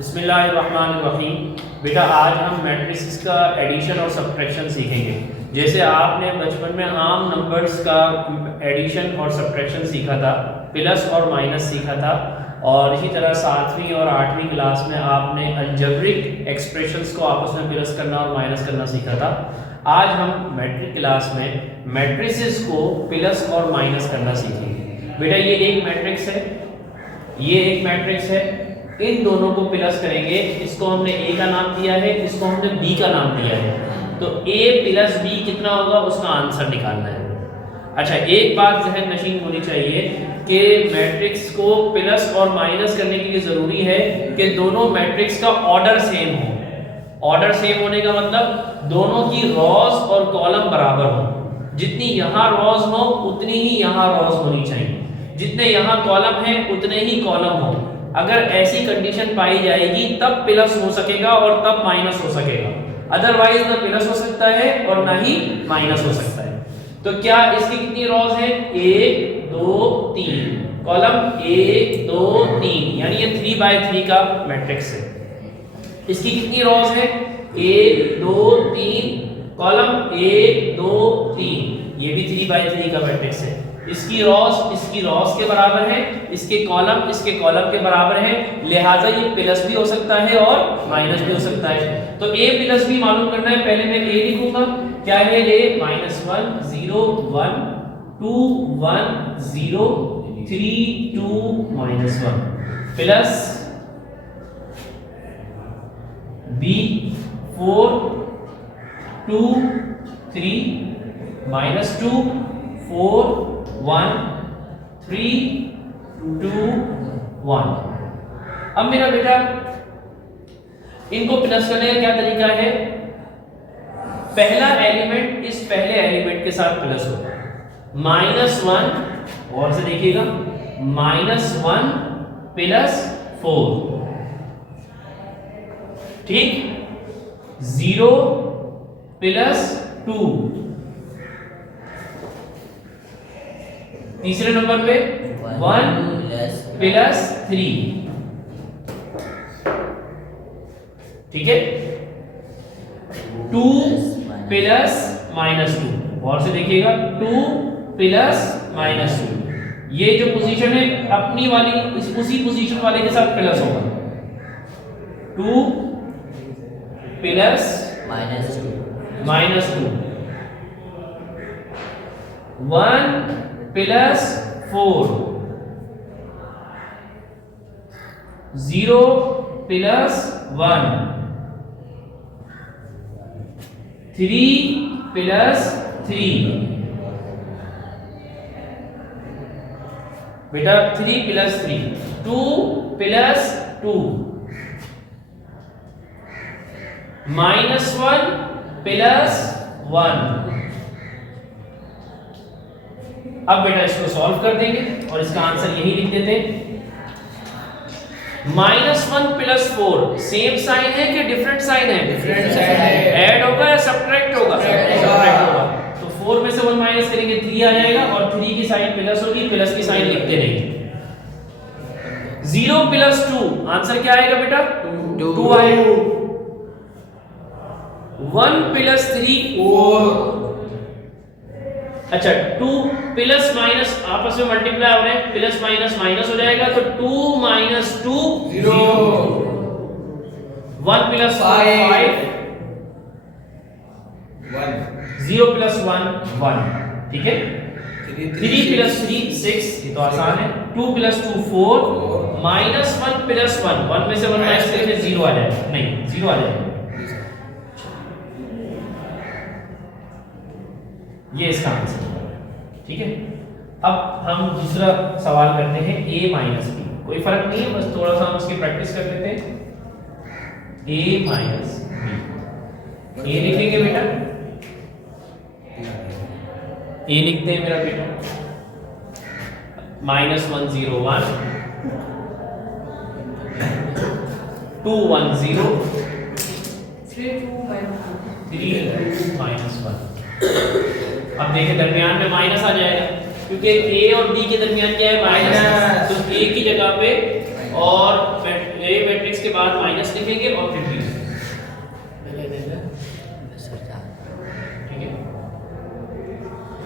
बिस्मिल्लाहिर्रहमानिर्रहीम। बेटा आज हम मैट्रिसेस का एडिशन और सब्ट्रैक्शन सीखेंगे। जैसे आपने बचपन में आम नंबर्स का एडिशन और सब्ट्रैक्शन सीखा था, प्लस और माइनस सीखा था, और इसी तरह 7वीं और 8वीं क्लास में आपने अलजेब्रिक एक्सप्रेशंस को आपस में प्लस करना और माइनस करना सीखा था। आज हम मैट्रिक क्लास में मैट्रिसेस को प्लस और माइनस करना सीखेंगे। बेटा ये एक मैट्रिक्स है, ये एक मैट्रिक्स है, इन दोनों को प्लस करेंगे। इसको हमने ए का नाम दिया है, इसको हमने बी का नाम दिया है, तो ए प्लस बी कितना होगा उसका आंसर निकालना है। अच्छा, एक बात जहन नशीन होनी चाहिए कि मैट्रिक्स को प्लस और माइनस करने के लिए जरूरी है कि दोनों मैट्रिक्स का ऑर्डर सेम हो। ऑर्डर सेम होने का मतलब दोनों की रॉज और कॉलम बराबर हो। जितनी यहाँ रॉज हो उतनी ही यहाँ रॉज होनी चाहिए, जितने यहाँ कॉलम है उतने ही कॉलम हो। अगर ऐसी कंडीशन पाई जाएगी तब प्लस हो सकेगा और तब माइनस हो सकेगा, अदरवाइज ना प्लस हो सकता है और ना ही माइनस हो सकता है। तो क्या इसकी कितनी रॉज है? 1 2 3, कॉलम 1 2 3, यानी ये 3x3 का मैट्रिक्स है। इसकी कितनी रॉज है? 1 2 3, कॉलम 1 2 3, ये भी 3x3 का मैट्रिक्स है। इसकी रॉस के बराबर है, इसके कॉलम के बराबर है, लिहाजा ये प्लस भी हो सकता है और माइनस भी हो सकता है। तो a प्लस b मालूम करना है। पहले मैं a लिखूंगा, क्या है a? -1 0 1 2 1 0 3 2 -1 plus b 4 2 3 -2 4 1 3 2 1। अब मेरा बेटा इनको प्लस करने का क्या तरीका है? पहला एलिमेंट इस पहले एलिमेंट के साथ प्लस होगा। -1, और से देखिएगा, -1 प्लस 4, ठीक, 0 प्लस 2, तीसरे नंबर पे 1 प्लस 3, ठीक है, 2 प्लस -2, और से देखिएगा 2 प्लस -2। ये जो पोजीशन है अपनी वाली, उसी पोजीशन वाले के साथ प्लस होगा। 2 प्लस -2, 1 प्लस 4, 0 प्लस 1, 3 प्लस 3, बेटा 3 प्लस 3, 2 प्लस 2, -1 प्लस 1। अब बेटा इसको सॉल्व कर देंगे और इसका आंसर यही लिख देते हैं। -1 प्लस 4 सेम साइन है कि डिफरेंट साइन है? डिफरेंट साइन है। ऐड होगा या सब्ट्रैक्ट होगा? सब्ट्रैक्ट होगा। तो 4 में से 1 माइनस करेंगे 3 आ जाएगा, और 3 की साइन प्लस होगी, प्लस की साइन लिखते नहीं। 0 प्लस 2, आंसर क्या आएगा बेटा? 2 आएगा। 1 प्लस 3 4। अच्छा, 2 प्लस माइनस आपस में मल्टीप्लाई हो रहे हैं, प्लस माइनस माइनस हो जाएगा, तो 2 माइनस 2 0, 1 प्लस 5 1, 0 प्लस 1 1, ठीक है। 3 प्लस 3 6, ये तो आसान है। 2 प्लस 2 4, -1 प्लस 1, 1 में से 1 माइनस करेंगे 0 आ जाएगा, नहीं 0 आ जाएगा, ये इसका आंसर है, ठीक है। अब हम दूसरा सवाल करते हैं a माइनस b। कोई फर्क नहीं है, बस थोड़ा सा हम इसकी प्रैक्टिस कर लेते हैं। a माइनस b, a लिखेंगे बेटा, a लिखते हैं मेरा बेटा, -1 0 1 2 1 0 3 2 -1। अब देखिए दरमियान में माइनस आ जाएगा, क्योंकि ए और बी के दरमियान क्या है? माइनस। तो ए की जगह पे और ए मैट्रिक्स ब्रैकेट्स के बाद माइनस लिखेंगे और फिर भी, ठीक है।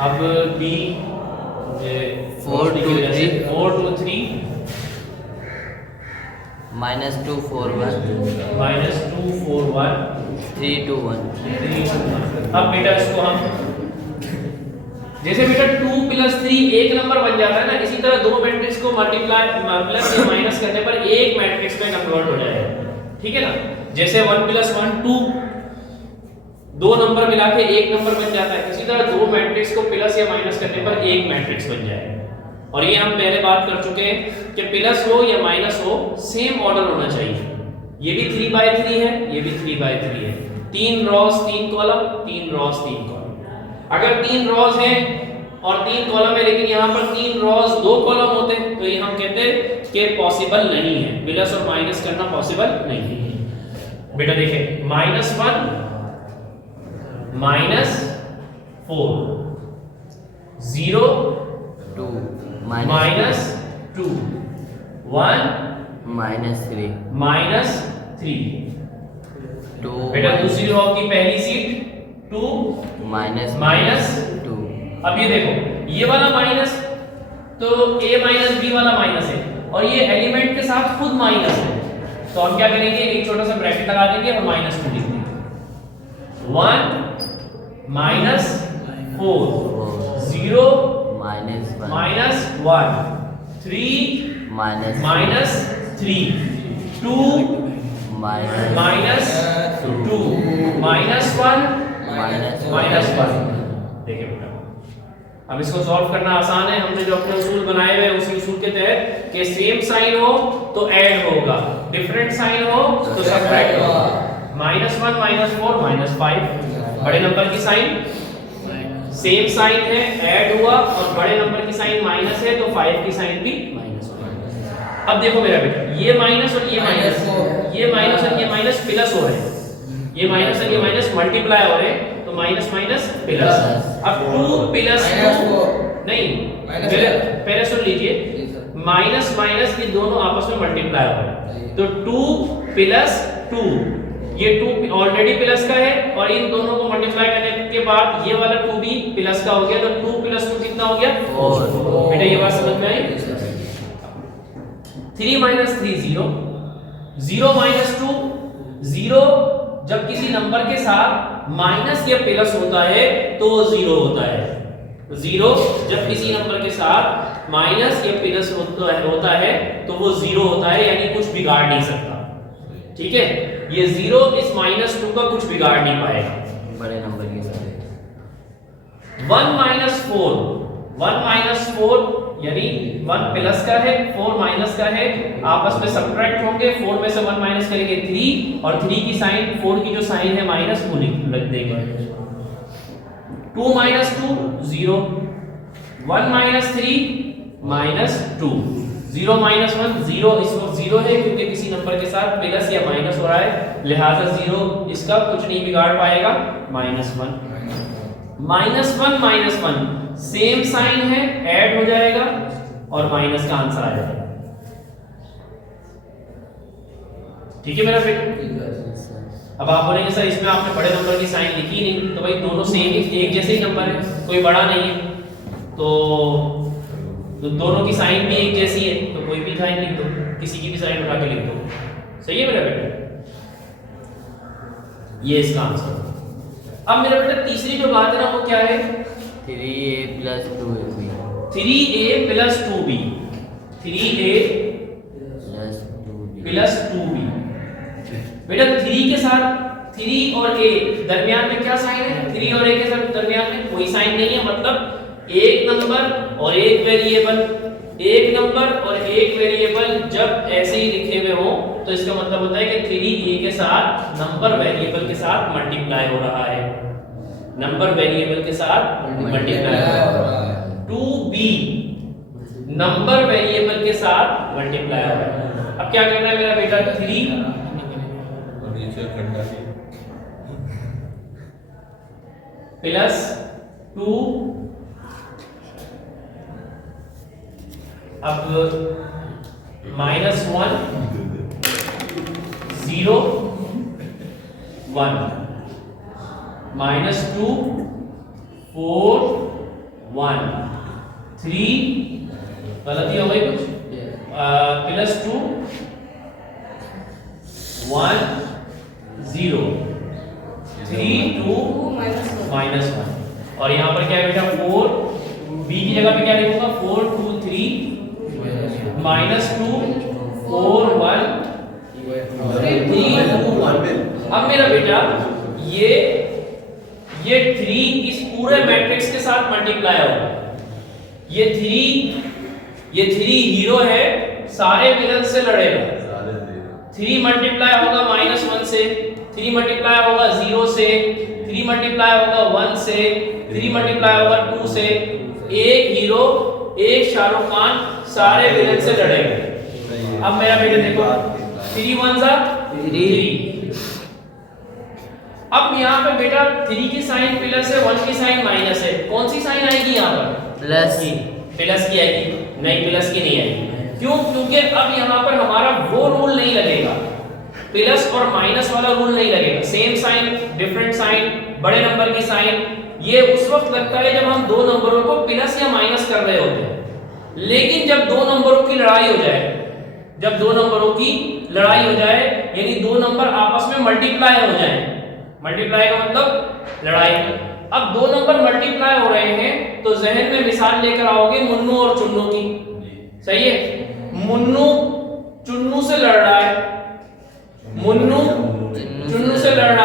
अब बी 4 2 3 4 2 3 -2 4 1 -2 4 1 3 2 1 3 2 1। अब बेटा इसको हम जैसे बेटा 2 + 3 एक नंबर बन जाता है ना, इसी तरह दो मैट्रिक्स को मल्टीप्लाई प्लस या माइनस करने पर एक मैट्रिक्स में कन्वर्ट हो जाएगा, ठीक है ना। जैसे 1 + 1 2, दो नंबर मिला के एक नंबर बन जाता है, इसी तरह दो मैट्रिक्स को प्लस या माइनस करने पर एक मैट्रिक्स बन जाएगा। और ये हम पहले बात कर चुके हैं कि प्लस हो या माइनस हो सेम ऑर्डर होना चाहिए। ये भी 3/3 है, ये भी 3/3 है, 3 रॉस 3 कॉलम, 3 रॉस 3 कॉलम। अगर 3 रॉस हैं और 3 कॉलम है लेकिन यहाँ पर 3 रॉस 2 कॉलम होते तो ये हम कहते हैं कि पॉसिबल नहीं है, प्लस और माइनस करना पॉसिबल नहीं है। बेटा देखिए -1 -4 0 2 -2 1 -3 2 बेटा दूसरी रो की पहली सीट 2 -2। अब ये देखो ये वाला माइनस तो a - b वाला माइनस है और ये एलिमेंट के साथ खुद माइनस है, तो हम क्या करेंगे एक छोटा सा ब्रैकेट लगा देंगे और -2 लिख देंगे। 1 -4 0 -1 3 -3 2 -2 -1 देखिए बेटा अब इसको सॉल्व करना आसान है। हमने जो अपने उसूल बनाए हुए उसी उसूल के तहत कि सेम साइन हो तो ऐड होगा, डिफरेंट साइन हो तो सब्ट्रैक्ट होगा। -1 -4 -5 बड़े नंबर की साइन, सेम साइन है ऐड हुआ और बड़े नंबर की साइन माइनस है तो 5 की साइन भी माइनस होगी। अब देखो मेरा बेटा ये माइनस और ये माइनस, ये माइनस और ये माइनस प्लस हो रहे हैं, ये माइनस और ये माइनस मल्टीप्लाई हो रहे हैं तो माइनस माइनस प्लस। अब 2 + 2 नहीं पहले सुन लीजिए, माइनस माइनस ये दोनों आपस में मल्टीप्लाई हो रहे हैं तो 2 + 2, ये 2 ऑलरेडी प्लस का है और इन दोनों को मल्टीप्लाई करने के बाद ये वाला 2 भी प्लस का हो गया तो 2 + 2 कितना हो गया 4। बेटा ये बात समझ में आई। 3 - 3 0 0 - 2 0, जब किसी नंबर के साथ माइनस या प्लस होता है तो वो 0 होता है। 0 जब किसी नंबर के साथ माइनस या प्लस होता है तो वो 0 होता है, यानी कुछ बिगाड़ नहीं सकता, ठीक है। ये 0 इस -2 का कुछ बिगाड़ नहीं पाएगा बड़े नंबर के साथ। 1 - 4 यानी 1 प्लस का है 4 माइनस का है, आपस में सब्ट्रैक्ट होंगे, 4 में से 1 माइनस करेंगे 3 और 3 की साइन 4 की जो साइन है माइनस वो लिख देंगे। 2 - 2 0 1 - 3 -2 0 - 1 0, इस वक्त 0 है क्योंकि किसी नंबर के साथ प्लस या माइनस हो रहा है, लिहाजा 0 इसका कुछ नहीं बिगाड़ पाएगा। -1 -1 सेम साइन है ऐड हो जाएगा और माइनस का आंसर आ जाएगा, ठीक है मेरा बेटा। अब आप बोलेंगे सर इसमें आपने बड़े नंबर की साइन लिखी नहीं, तो भाई दोनों सेम एक जैसे ही नंबर है, कोई बड़ा नहीं है तो दोनों की साइन भी एक जैसी है तो कोई भी साइन लिख दो, किसी की भी साइन उठा के लिख दो, सही है मेरा बेटा। ये इसका आंसर। अब मेरा बेटा तीसरी जो बात है ना वो क्या है, 3a + 2b 3a + 2b 3a + 2b। बेटा 3 के साथ 3 और a दरमियान में क्या साइन है, 3 और a के साथ दरमियान में कोई साइन नहीं है, मतलब एक नंबर और एक वेरिएबल, एक नंबर और एक वेरिएबल जब ऐसे ही लिखे हुए हो तो इसका मतलब होता है कि 3a के साथ नंबर वेरिएबल के साथ मल्टीप्लाई हो रहा है, नंबर वेरिएबल के साथ मल्टीप्लाई हो रहा है। 2b नंबर वेरिएबल के साथ मल्टीप्लाई हो रहा है। अब क्या करना है मेरा बेटा, 3 + 2 अब -1 0 1 -2 4 1 3 गलती हो गई कुछ +2 1 0 3 2 -1 और यहाँ पर क्या है बेटा 4 b की जगह पे क्या लिखूंगा 4 2 3 -2 4 1 3 2 1। अब मेरा बेटा ये 3 इस पूरे मैट्रिक्स के साथ मल्टीप्लाई होगा। ये 3 हीरो है, सारे विलन से लड़ेगा। 3 मल्टीप्लाई होगा -1 से, 3 मल्टीप्लाई होगा 0 से, 3 मल्टीप्लाई होगा 1 से, 3 मल्टीप्लाई होगा 2 से। एक हीरो, एक शाहरुख खान सारे विलन से लड़ेगा। अब मेरा बेटा देखो 3 1 जा 3। अब यहाँ पे बेटा 3 की साइन प्लस है, 1 की साइन माइनस है। कौन सी साइन आएगी यहाँ पर? प्लस की आएगी। नहीं, प्लस की नहीं आएगी। क्यों? क्योंकि अब यहाँ पर हमारा वो रूल नहीं लगेगा, प्लस और माइनस वाला रूल नहीं लगेगा। सेम साइन डिफरेंट साइन, बड़े नंबर की साइन, ये उस वक्त लगता है जब हम दो नंबरों को प्लस या माइनस कर रहे होते हैं। लेकिन जब दो नंबरों की लड़ाई हो जाए, यानी दो नंबर आपस में मल्टीप्लाई हो जाए, मल्टीप्लाई का मतलब लड़ाई। अब दो नंबर मल्टीप्लाई हो रहे हैं तो जहन में मिसाल लेकर आओगे मुन्नू और चुन्नू की। सही है, मुन्नू चुन्नू से लड़ रहा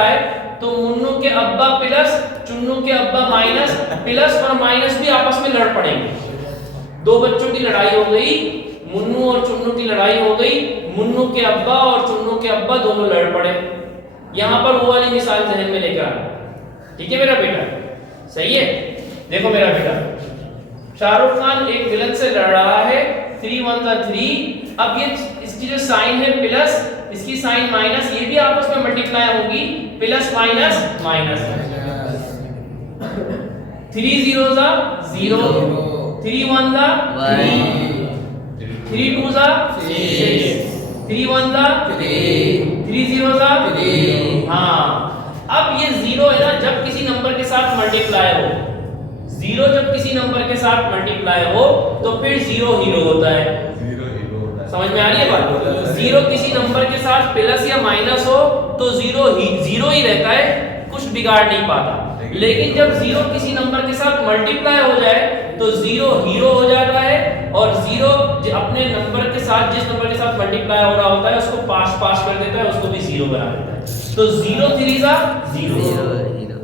है, तो मुन्नू के अब्बा प्लस चुन्नू के अब्बा माइनस, प्लस और माइनस भी आपस में लड़ पड़ेंगे। दो बच्चों की लड़ाई हो गई, मुन्नू और चुन्नू की लड़ाई हो गई, मुन्नू के अब्बा और चुन्नू के अब्बा दोनों लड़ पड़े। यहां पर वो वाली मिसाल जहन में लेकर आना। ठीक है मेरा बेटा, सही है। देखो मेरा बेटा, शाहरुख खान एक विलन से लड़ रहा है, 3 1 3। अब ये इसकी जो साइन है प्लस, इसकी साइन माइनस, ये भी आपस में मल्टीप्लाई होगी, प्लस माइनस माइनस। 3 0 0 3 1 3 3 2 6 3 1 3 0 हाँ। अब ये 0 है ना, जब किसी नंबर के साथ मल्टीप्लाई हो, 0 जब किसी नंबर के साथ मल्टीप्लाई हो तो फिर 0 हीरो होता है। समझ में आ रही है बात? 0 किसी नंबर के साथ प्लस या माइनस हो तो 0 ही रहता है, कुछ बिगाड़ नहीं पाता। लेकिन जब 0 किसी नंबर के साथ मल्टीप्लाई हो जाए तो 0 हीरो हो जाता है, और 0 अपने नंबर के साथ, जिस नंबर के साथ मल्टीप्लाई हो रहा होता है उसको पास कर देता है, उसको भी 0 बना देता है। तो 0 3 0।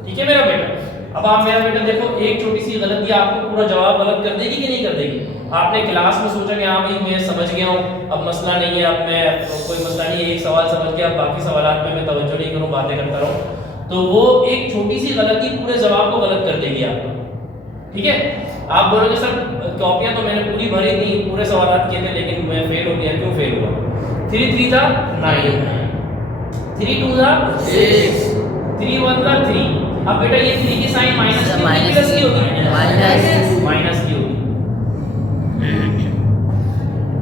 ठीक है मेरा बेटा। अब आप मेरा बेटा देखो, एक छोटी सी गलती आपको पूरा जवाब गलत कर देगी कि नहीं कर देगी? आपने क्लास में सोचा कि हाँ भाई मैं समझ गया हूँ, अब मसला नहीं है, अब मैं कोई मसला नहीं है, एक सवाल समझ गया, अब बाकी सवालात में मैं तवज्जो नहीं करूँ, बातें करता रहूँ, तो वो एक छोटी सी गलती पूरे जवाब को गलत कर देगी आपको। ठीक है, आप बोलोगे सर कॉपियां तो मैंने पूरी भरी थी, पूरे सवालात किए थे, लेकिन मैं फेल हो गया। क्यों फेल हुआ? 3 3 था 9, 3 2 था 6, 3 1 था 3। अब बेटा ये 3 की साइन माइनस की प्लस की होगी, माइनस की होगी।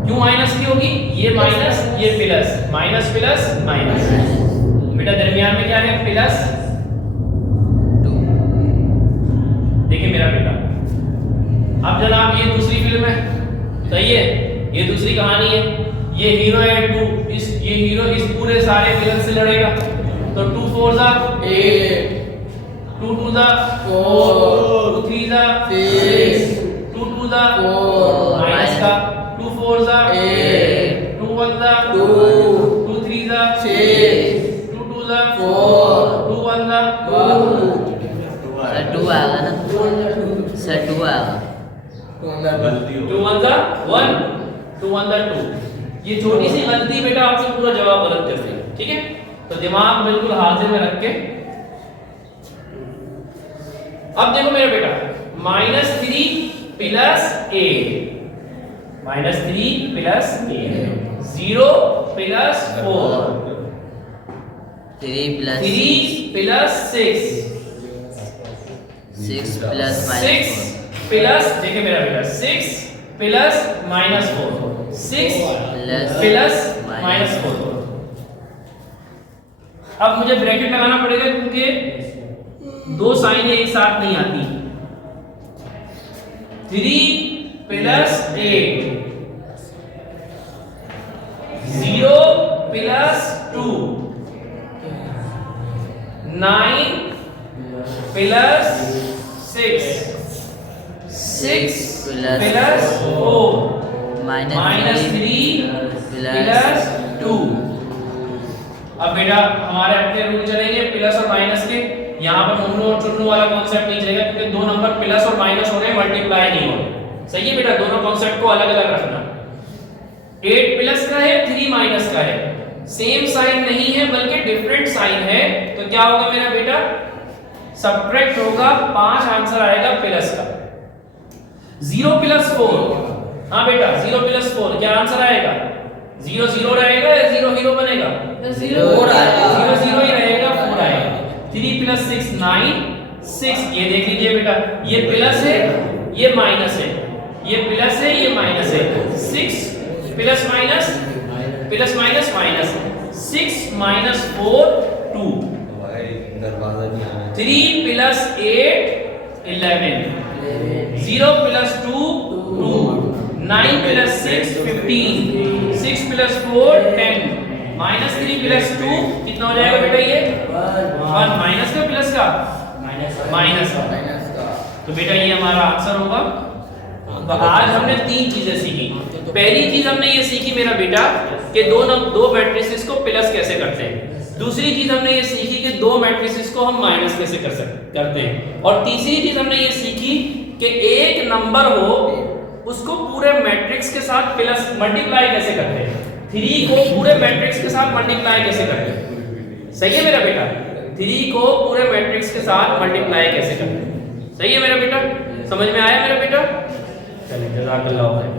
क्यों माइनस की होगी? ये माइनस, ये प्लस, माइनस प्लस माइनस। बेटा दरमियान में क्या है? प्लस 2। देखिए मेरा बेटा, अब जनाब ये दूसरी फिल्म है, सही है, ये दूसरी कहानी है। ये हीरो है 2, ये हीरो इस पूरे सारे विलन से लड़ेगा। तो 2 4 8, 2 2 4, 2 3 6, 2 2 4 माइनस का, 2 4 8, 2 1 2, 2 3 6, 2 2 4, 2 1 2। सर 2 आएगा ना? सर 2 आएगा। 2 1 1, 2 1 2। ये छोटी सी गलती बेटा आपसे पूरा जवाब गलत कर देगी। ठीक है, तो दिमाग बिल्कुल हाजिर में रख के। अब देखो मेरा बेटा, -3 plus a, -3 plus a, 0 plus 4, 3 plus 6, 6 plus 6 plus, देखिए मेरा बेटा 6 प्लस -4, 6 प्लस -4। अब मुझे ब्रैकेट लगाना पड़ेगा क्योंकि दो साइन एक साथ नहीं आती। 3 plus 8 0 plus 2 9 plus 6 6 plus 4 minus 3 plus 2। अब बेटा हमारे अपने रूल चलेंगे प्लस और माइनस के। यहाँ पर मुन्नू और चुन्नू वाला कॉन्सेप्ट नहीं चलेगा क्योंकि दो नंबर प्लस और माइनस हो रहे हैं, मल्टीप्लाई नहीं हो रहे। सही है बेटा, दोनों कॉन्सेप्ट को अलग अलग रखना। 8 प्लस का है, 3 माइनस का है, सेम साइन नहीं है बल्कि डिफरेंट साइन है, तो क्या होगा मेरा बेटा? सब्ट्रैक्ट होगा, 5 आंसर आएगा प्लस का। 0 प्लस 4, हाँ बेटा 0 प्लस 4 क्या आंसर आएगा? 0 0 रहेगा या 0 0 बनेगा? 0 आएगा। 0 0 ही रहेगा, 4 आएगा। 3 प्लस 6 9 6। ये देख लीजिए बेटा, ये प्लस है ये माइनस है, ये प्लस है ये माइनस है। 6 plus minus minus 6 minus 4 2। 3 plus 8 11। 0 plus 2 2। 9 plus 6 15। 6 plus 4 10। Minus 3 plus 2 कितना हो जाएगा बेटा? ये 1। माइनस का प्लस का माइनस का, तो बेटा ये हमारा आंसर होगा। तो आज हमने 3 चीजें सीखी। पहली चीज हमने ये सीखी मेरा बेटा कि दो मैट्रिसेस को प्लस कैसे करते हैं। दूसरी चीज हमने ये सीखी कि दो मैट्रिसेस को हम माइनस कैसे करते हैं। और तीसरी चीज हमने ये सीखी कि एक नंबर हो उसको पूरे मैट्रिक्स के साथ प्लस मल्टीप्लाई कैसे करते हैं। 3 को पूरे मैट्रिक्स के साथ मल्टीप्लाई कैसे करते हैं। सही है मेरा बेटा, 3 को पूरे मैट्रिक्स के साथ मल्टीप्लाई कैसे करते हैं। सही है मेरा बेटा, समझ में आया मेरा बेटा? चलिए जज़ाकल्लाह खैर।